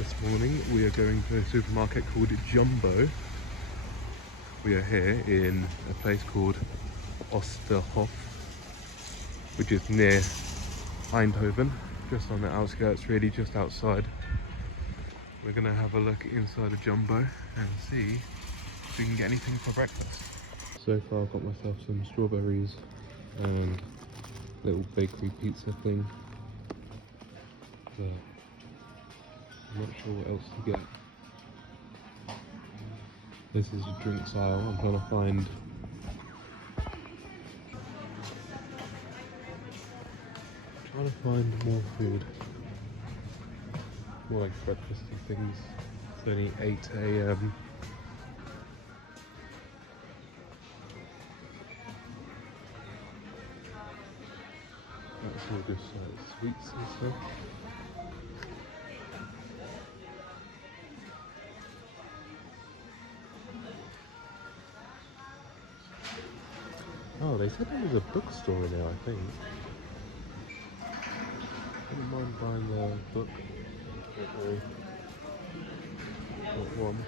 This morning we are going to a supermarket called Jumbo. We are here in a place called Osterhof, which is near Eindhoven, just on the outskirts, really just outside. We're gonna have a look inside of Jumbo and see if we can get anything for breakfast. So far I've got myself some strawberries and a little bakery pizza thing. But I'm not sure what else to get. This is a drinks aisle. I'm trying to find more food. More like breakfasty things. It's only 8 AM. That's all just sweets and stuff. Oh, they said there was a bookstore in there, I think. Wouldn't mind buying the book. Got one.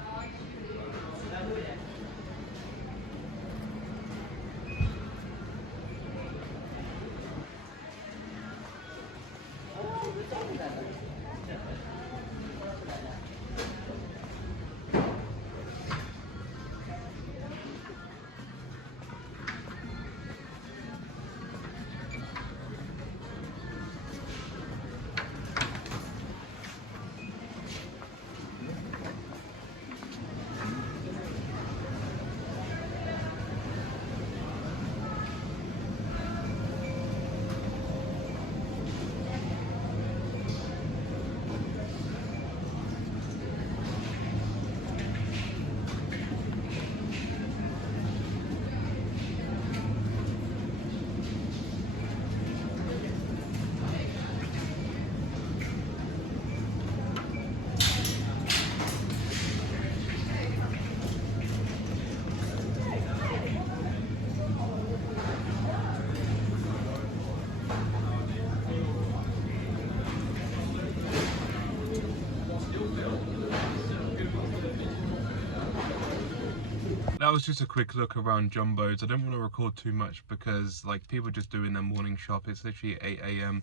That was just a quick look around Jumbo's. I don't want to record too much because like people just doing their morning shop. It's literally 8 AM,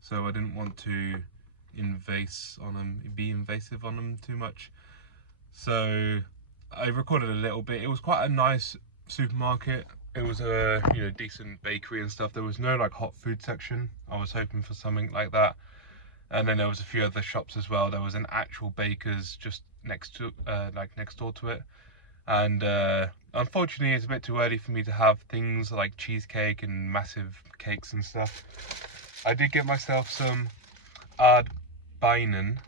so I didn't want to be invasive on them too much. So I recorded a little bit. It was quite a nice supermarket. It was a decent bakery and stuff. There was no like hot food section. I was hoping for something like that. And then there was a few other shops as well. There was an actual baker's just next door to it. And unfortunately it's a bit too early for me to have things like cheesecake and massive cakes and stuff. I did get myself some aardbeinen,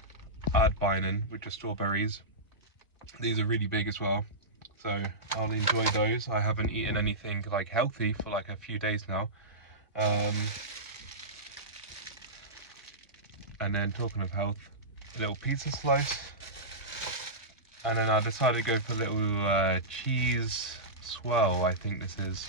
which are strawberries. These are really big as well, so I'll enjoy those. I haven't eaten anything like healthy for like a few days now. And then talking of health, a little pizza slice. And then I decided to go for a little cheese swirl, I think this is.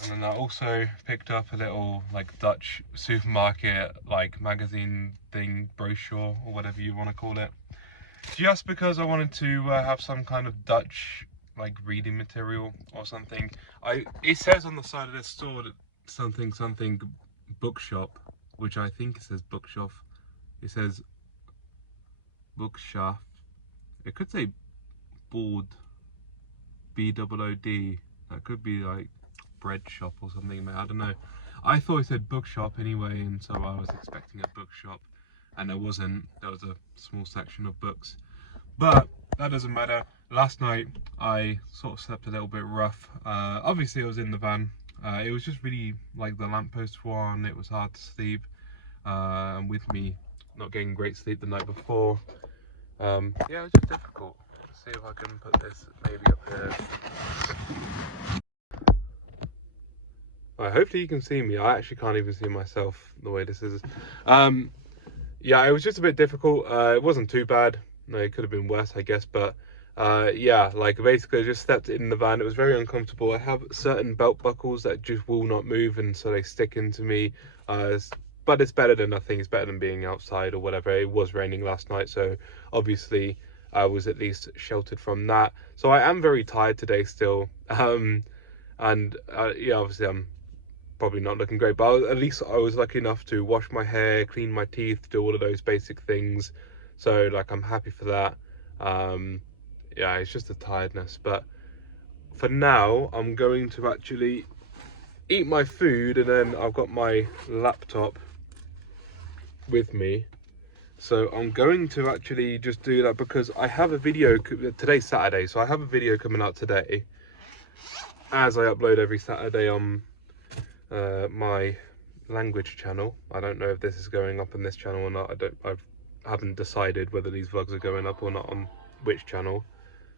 And then I also picked up a little like Dutch supermarket like magazine thing, brochure or whatever you want to call it. Just because I wanted to have some kind of Dutch like reading material or something. It says on the side of this store that something bookshop, which I think it says bookshop. It says bookshelf. It could say board, B-O-O-D. That could be like bread shop or something, I don't know. I thought it said bookshop anyway, and so I was expecting a bookshop, and there wasn't. There was a small section of books, but that doesn't matter. Last night I sort of slept a little bit rough. Obviously I was in the van. It was just really like the lamppost were on. It was hard to sleep, and with me not getting great sleep the night before, yeah, it was just difficult. Let's see if I can put this maybe up here. Right, hopefully you can see me. I actually can't even see myself the way this is. Yeah, it was just a bit difficult. It wasn't too bad. No, it could have been worse, I guess. But yeah, like basically I just stepped in the van. It was very uncomfortable. I have certain belt buckles that just will not move, and so they stick into me. but it's better than nothing. It's better than being outside or whatever. It was raining last night, so obviously I was at least sheltered from that. So I am very tired today still, and yeah, obviously I'm probably not looking great, but at least I was lucky enough to wash my hair, clean my teeth, do all of those basic things. So like, I'm happy for that. Yeah, it's just a tiredness, but for now I'm going to actually eat my food, and then I've got my laptop with me, so I'm going to actually just do that because I have a video. Today's Saturday, so I have a video coming out today, as I upload every Saturday on my language channel. I don't know if this is going up on this channel or not. I haven't decided whether these vlogs are going up or not on which channel.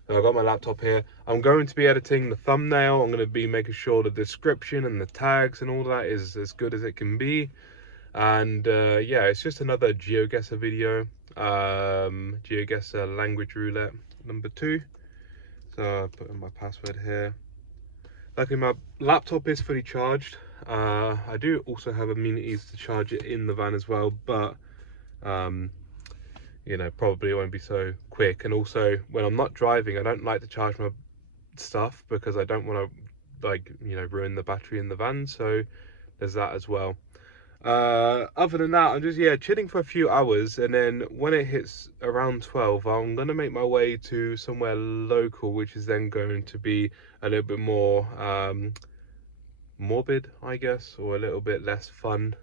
I've got my laptop here. I'm going to be editing the thumbnail. I'm going to be making sure the description and the tags and all that is as good as it can be. And yeah, it's just another GeoGuessr video. GeoGuessr language roulette number 2. So I'll put in my password here. Luckily my laptop is fully charged. I do also have amenities to charge it in the van as well, but you know, probably it won't be so quick. And also when I'm not driving, I don't like to charge my stuff because I don't want to, like, you know, ruin the battery in the van. So there's that as well. Other than that, I'm just, yeah, chilling for a few hours, and then when it hits around 12, I'm gonna make my way to somewhere local, which is then going to be a little bit more morbid, I guess, or a little bit less fun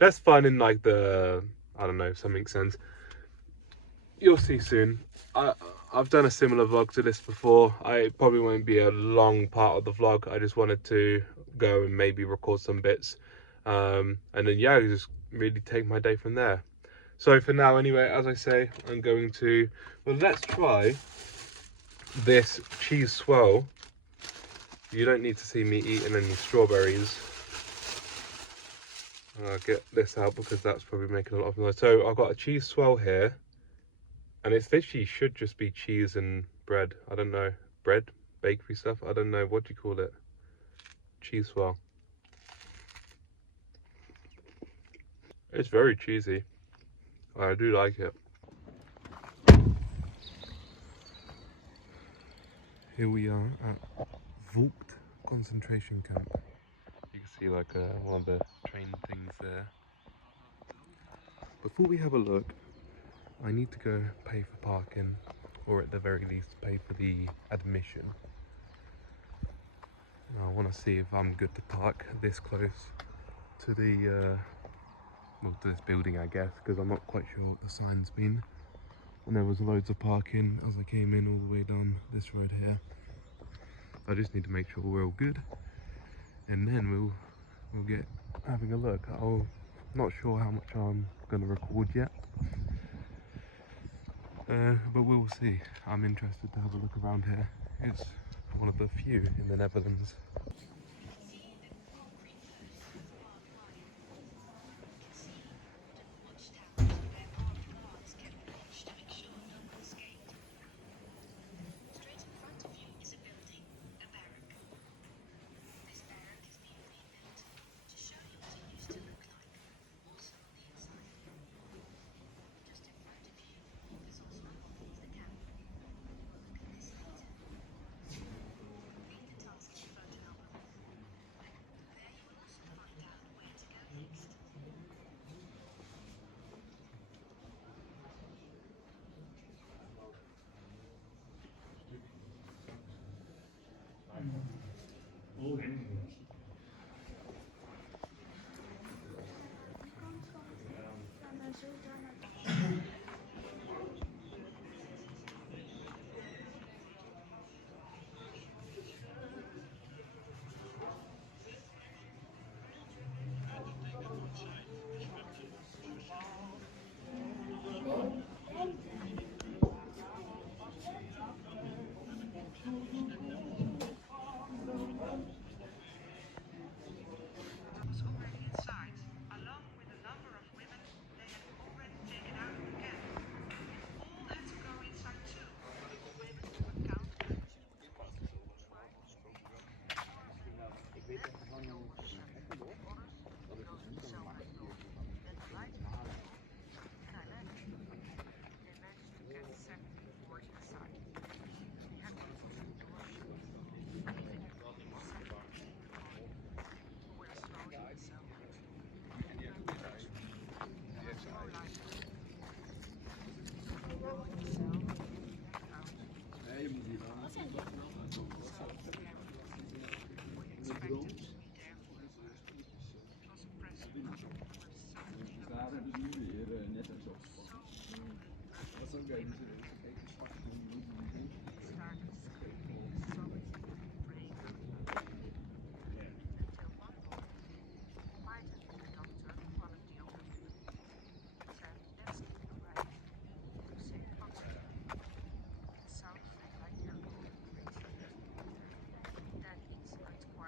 in like the, I don't know if that makes sense. You'll see soon. I've done a similar vlog to this before. I probably won't be a long part of the vlog. I just wanted to go and maybe record some bits, and then yeah, just really take my day from there. So for now anyway, as I say, I'm going to, well, let's try this cheese swirl. You don't need to see me eating any strawberries. I'll get this out because that's probably making a lot of noise. So I've got a cheese swirl here, and it's literally should just be cheese and bread. I don't know, bread, bakery stuff. I don't know, what do you call it? Cheese swirl. It's very cheesy. I do like it. Here we are at Vught concentration camp. You can see like one of the train things there. Before we have a look, I need to go pay for parking, or at the very least pay for the admission. I want to see if I'm good to park this close to the well, to this building, I guess, because I'm not quite sure what the sign's been. And there was loads of parking as I came in all the way down this road here. I just need to make sure we're all good, and then we'll get having a look. I'm not sure how much I'm going to record yet, but we'll see. I'm interested to have a look around here. It's one of the few in the Netherlands.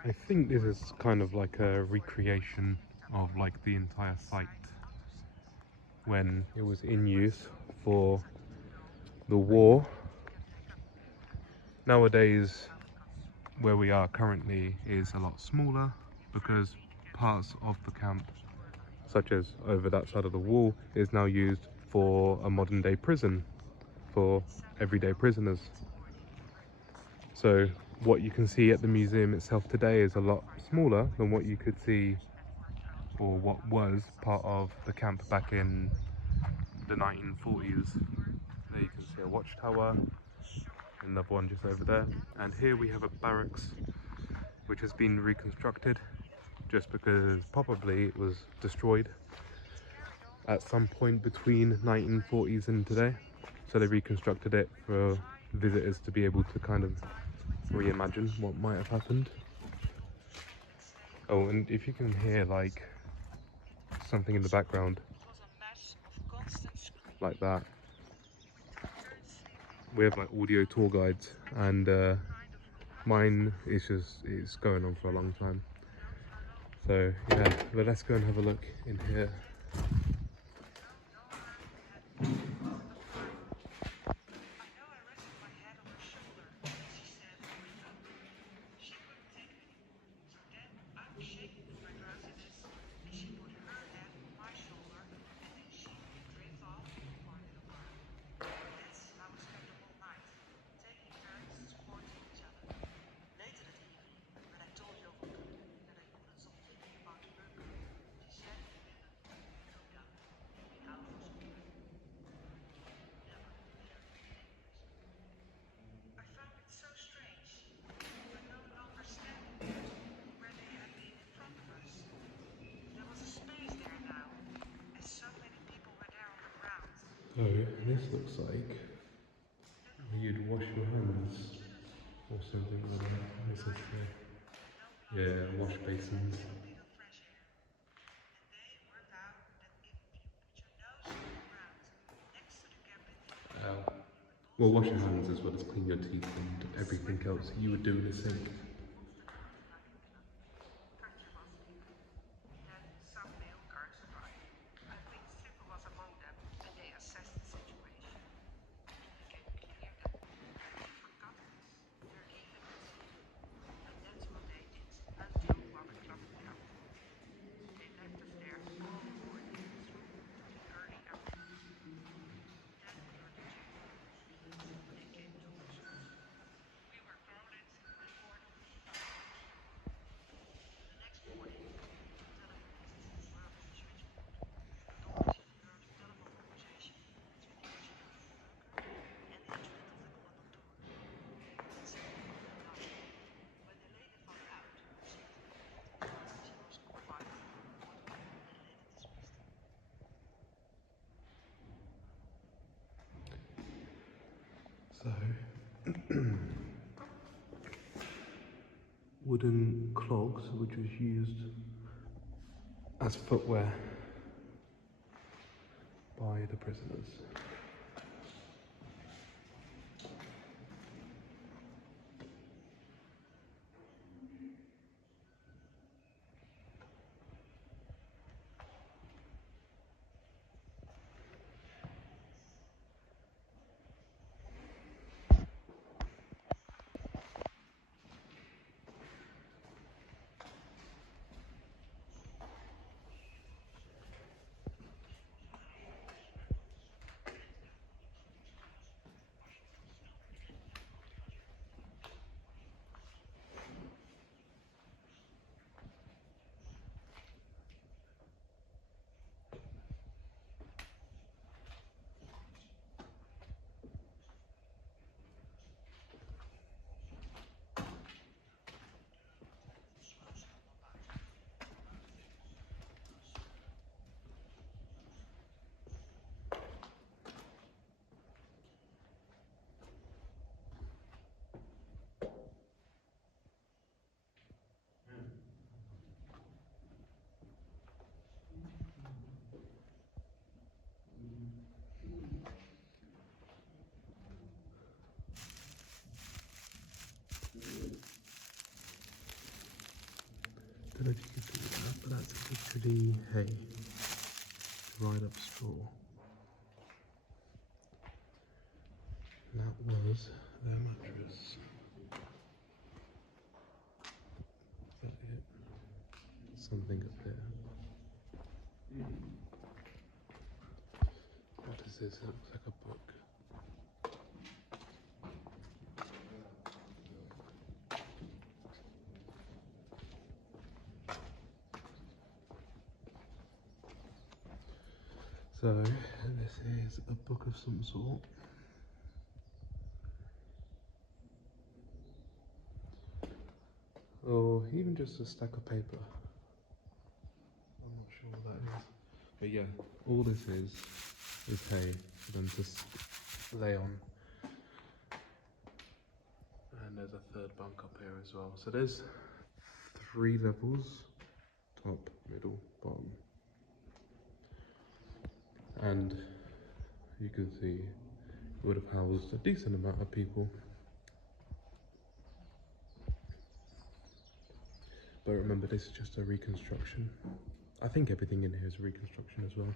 I think this is kind of like a recreation of like the entire site when it was in use for the war. Nowadays, where we are currently is a lot smaller because parts of the camp, such as over that side of the wall, is now used for a modern day prison for everyday prisoners. So what you can see at the museum itself today is a lot smaller than what you could see, or what was part of the camp back in the 1940s. There you can see a watchtower, another one just over there, and here we have a barracks which has been reconstructed just because probably it was destroyed at some point between 1940s and today, so they reconstructed it for visitors to be able to kind of reimagine what might have happened. Oh, and if you can hear like something in the background like that, we have like audio tour guides, and mine is just, it's going on for a long time. So yeah, but let's go and have a look in here. So this looks like you'd wash your hands or something like that. This is yeah, wash basins. Well, wash your hands as well as clean your teeth and everything else you would do in a sink. So, wooden clogs, which was used as footwear by the prisoners. know if you can see that, but that's literally hay, dried up straw. And that was their mattress. Is that it? Something up there. What is this? It looks like a book. So, this is a book of some sort. Or even just a stack of paper. I'm not sure what that is. But yeah, all this is hay for them to lay on. And there's a third bunk up here as well. So there's 3 levels, top, middle, bottom. And you can see it would have housed a decent amount of people. But remember, this is just a reconstruction. I think everything in here is a reconstruction as well.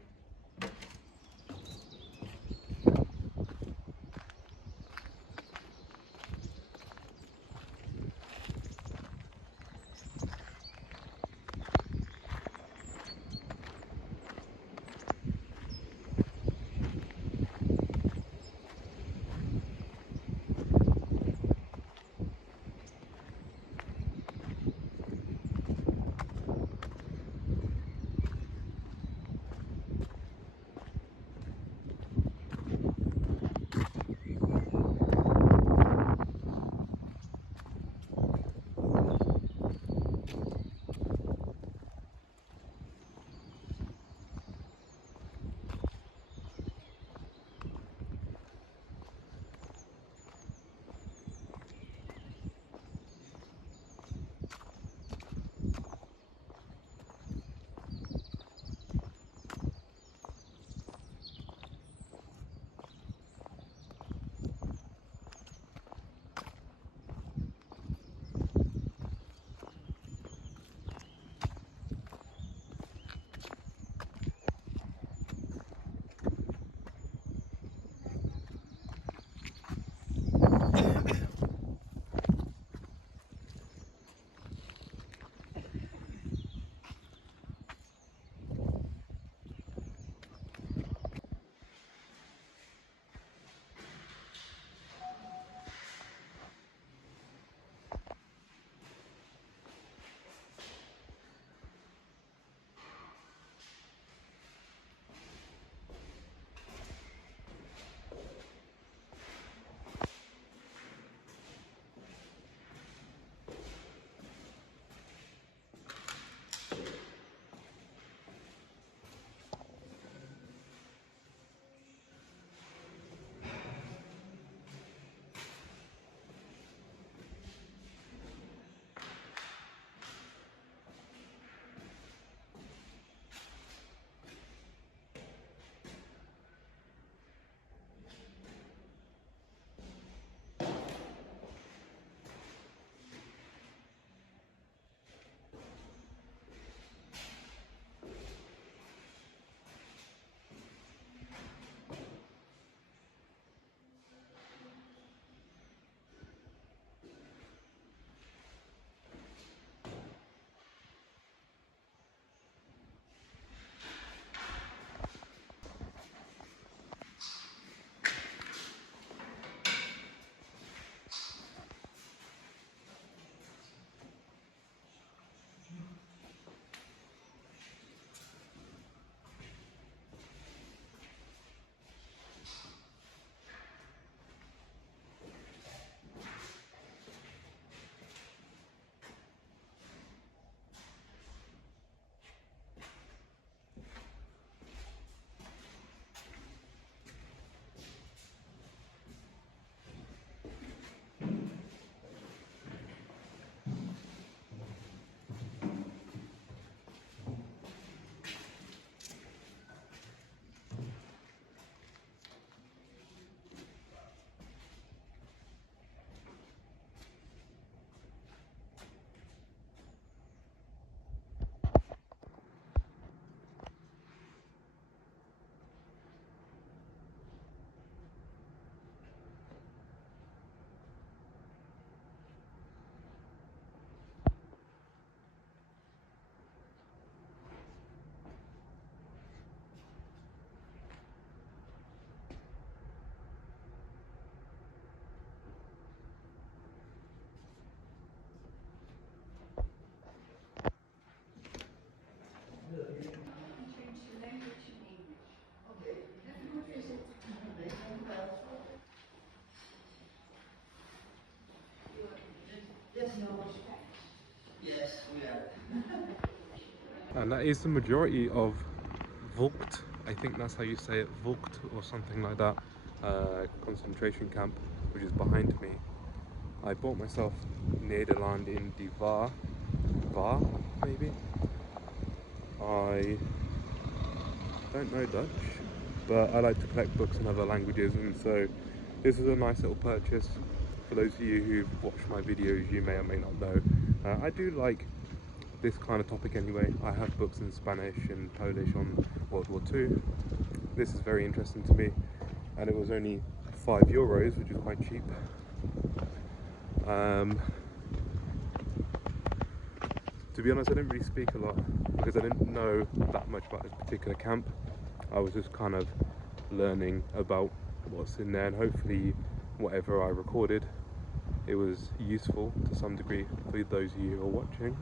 And that is the majority of Vught. I think that's how you say it, Vught or something like that. Concentration camp, which is behind me. I bought myself Nederland in the Vaught, maybe. I don't know Dutch, but I like to collect books in other languages, and so this is a nice little purchase. For those of you who've watched my videos, you may or may not know, I do like this kind of topic anyway. I have books in Spanish and Polish on World War II. This is very interesting to me, and it was only €5, which is quite cheap. To be honest, I didn't really speak a lot because I didn't know that much about this particular camp. I was just kind of learning about what's in there, and hopefully whatever I recorded, it was useful to some degree for those of you who are watching.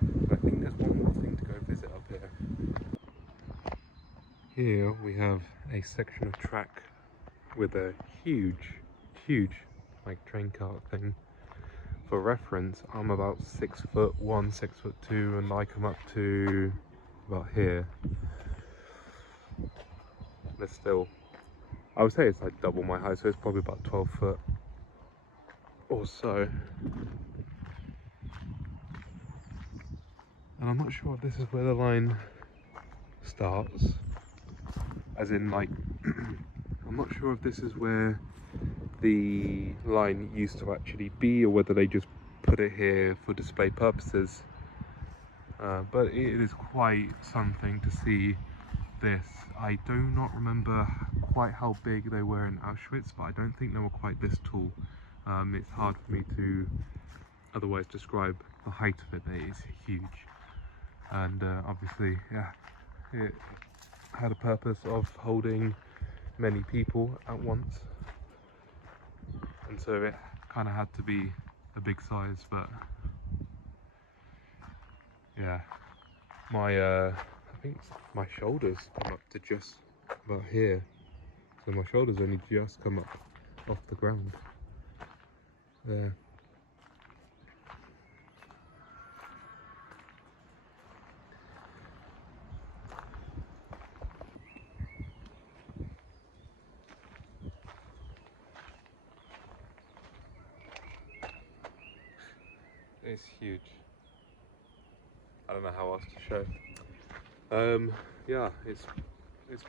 But I think there's one more thing to go visit up here. Here we have a section of track with a huge like train cart thing. For reference, I'm about 6'1", 6'2", and I come up to about here. But still, I would say it's like double my height, so it's probably about 12 foot or so. And I'm not sure if this is where the line starts, as in like, I'm not sure if this is where the line used to actually be, or whether they just put it here for display purposes. But it is quite something to see this. I do not remember quite how big they were in Auschwitz, but I don't think they were quite this tall. It's hard for me to otherwise describe the height of it, but it is huge. And obviously, yeah, it had a purpose of holding many people at once, and so it kind of had to be a big size. But yeah, I think my shoulders come up to just about here, so my shoulders only just come up off the ground there. It's huge. I don't know how else to show. Yeah, it's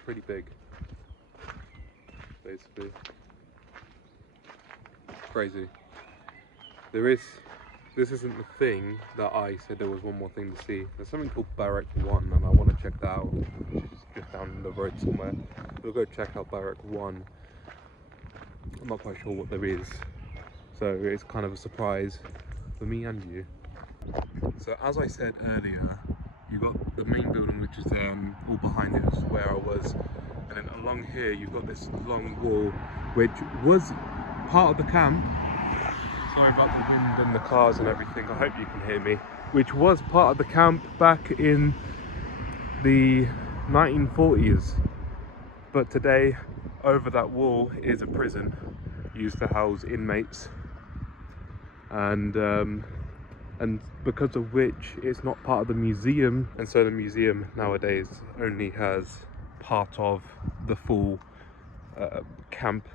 pretty big, basically. Crazy. This isn't the thing that I said there was one more thing to see. There's something called Barrack 1, and I want to check that out, which is just down the road somewhere. We'll go check out Barrack 1. I'm not quite sure what there is, so it's kind of a surprise for me and you. So as I said earlier, you've got the main building, which is all behind it is where I was, and then along here you've got this long wall which was part of the camp. Sorry about the wind and the cars and everything, I hope you can hear me. Which was part of the camp back in the 1940s, but today over that wall is a prison used to house inmates, and because of which it's not part of the museum, and so the museum nowadays only has part of the full camp,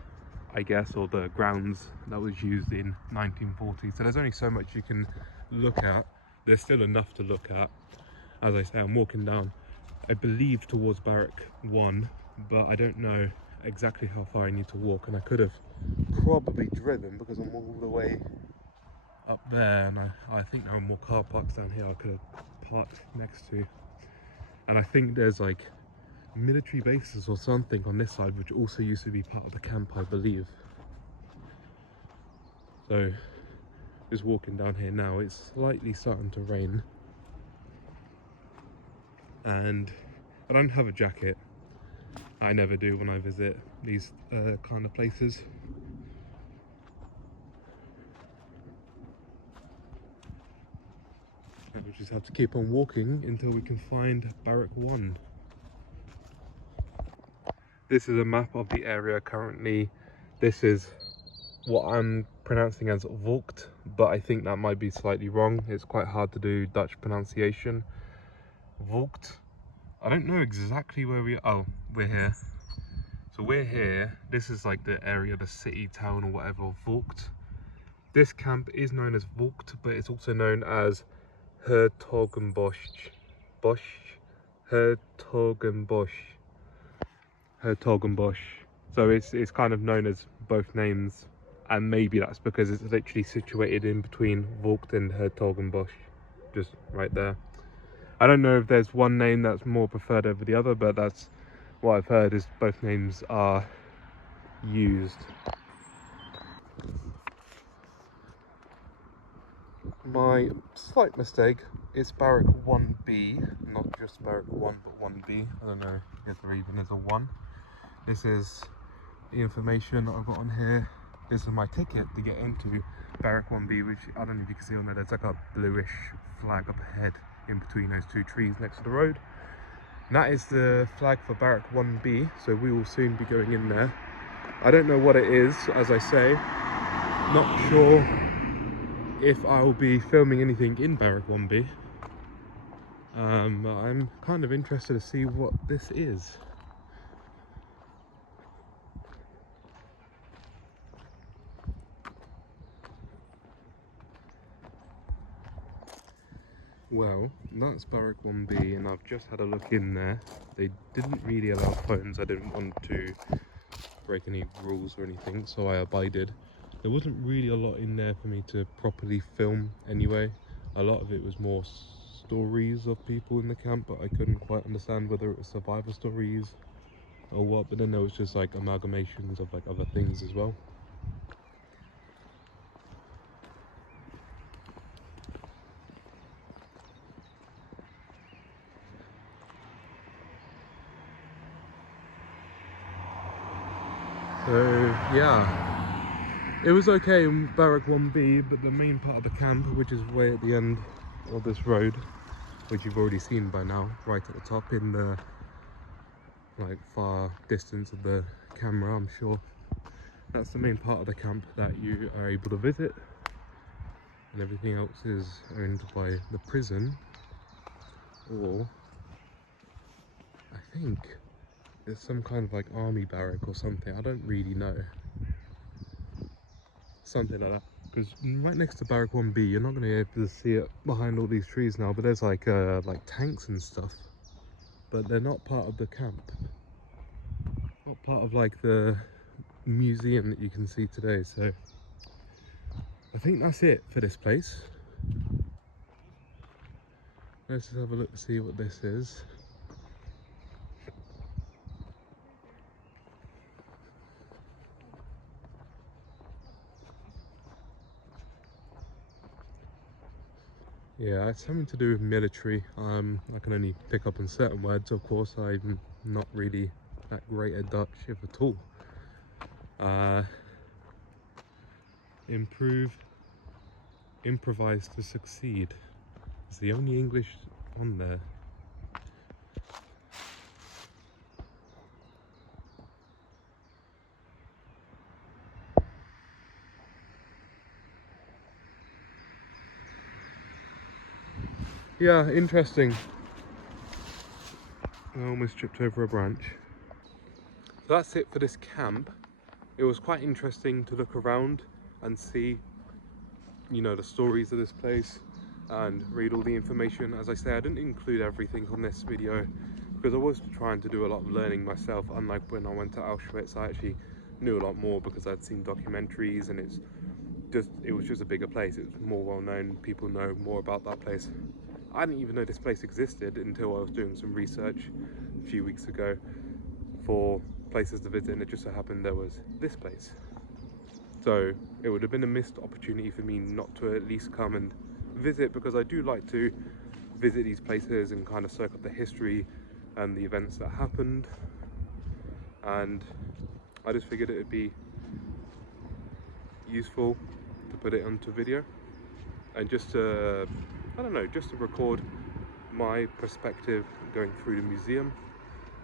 I guess, or the grounds that was used in 1940. So there's only so much you can look at. There's still enough to look at. As I say, I'm walking down, I believe, towards Barrack 1, but I don't know exactly how far I need to walk, and I could have probably driven because I'm all the way up there, and I think there are more car parks down here I could have parked next to. And I think there's like military bases or something on this side, which also used to be part of the camp, I believe. So just walking down here now, it's slightly starting to rain, and I don't have a jacket. I never do when I visit these kind of places. And we just have to keep on walking until we can find Barrack 1. This is a map of the area currently. This is what I'm pronouncing as Vught, but I think that might be slightly wrong. It's quite hard to do Dutch pronunciation. Vaught. I don't know exactly where we are. Oh, we're here. So we're here. This is like the area, the city, town, or whatever of Vught. This camp is known as Vught, but it's also known as Hertogenbosch. Hertogenbosch. So it's kind of known as both names, and maybe that's because it's literally situated in between Vught and Hertogenbosch, just right there. I don't know if there's one name that's more preferred over the other, but that's what I've heard, is both names are used. My slight mistake, it's Barrack 1B, not just Barrack 1 but 1B. I don't know if there even is a 1. This is the information I've got on here. This is my ticket to get into Barrack 1B, which I don't know if you can see on there, there's like a bluish flag up ahead in between those two trees next to the road. And that is the flag for Barrack 1B, so we will soon be going in there. I don't know what it is, as I say. Not sure if I will be filming anything in Barrack 1B. I'm kind of interested to see what this is. Well, that's Barrack 1B, and I've just had a look in there. They didn't really allow phones. I didn't want to break any rules or anything, so I abided. There wasn't really a lot in there for me to properly film anyway. A lot of it was more stories of people in the camp, but I couldn't quite understand whether it was survivor stories or what. But then there was just like amalgamations of like other things as well. So yeah, it was okay in Barrack 1B, but the main part of the camp, which is way at the end of this road, which you've already seen by now, right at the top in the like far distance of the camera, I'm sure. That's the main part of the camp that you are able to visit, and everything else is owned by the prison, or I think it's some kind of like army barrack or something. I don't really know. Something like that. Because right next to Barrack 1B, you're not going to be able to see it behind all these trees now, but there's like tanks and stuff. But they're not part of the camp. Not part of like the museum that you can see today. So I think that's it for this place. Let's just have a look to see what this is. Yeah, it's something to do with military. I can only pick up on certain words, of course. I'm not really that great at Dutch, if at all. Improve, improvise to succeed. It's the only English on there. Yeah, interesting. I almost tripped over a branch. So that's it for this camp. It was quite interesting to look around and see, you know, the stories of this place and read all the information. As I say, I didn't include everything on this video because I was trying to do a lot of learning myself. Unlike when I went to Auschwitz, I actually knew a lot more because I'd seen documentaries, and it was just a bigger place. It was more well known. People know more about that place. I didn't even know this place existed until I was doing some research a few weeks ago for places to visit, and it just so happened there was this place. So it would have been a missed opportunity for me not to at least come and visit, because I do like to visit these places and kind of soak up the history and the events that happened. And I just figured it would be useful to put it onto video, and just to, I don't know, just to record my perspective going through the museum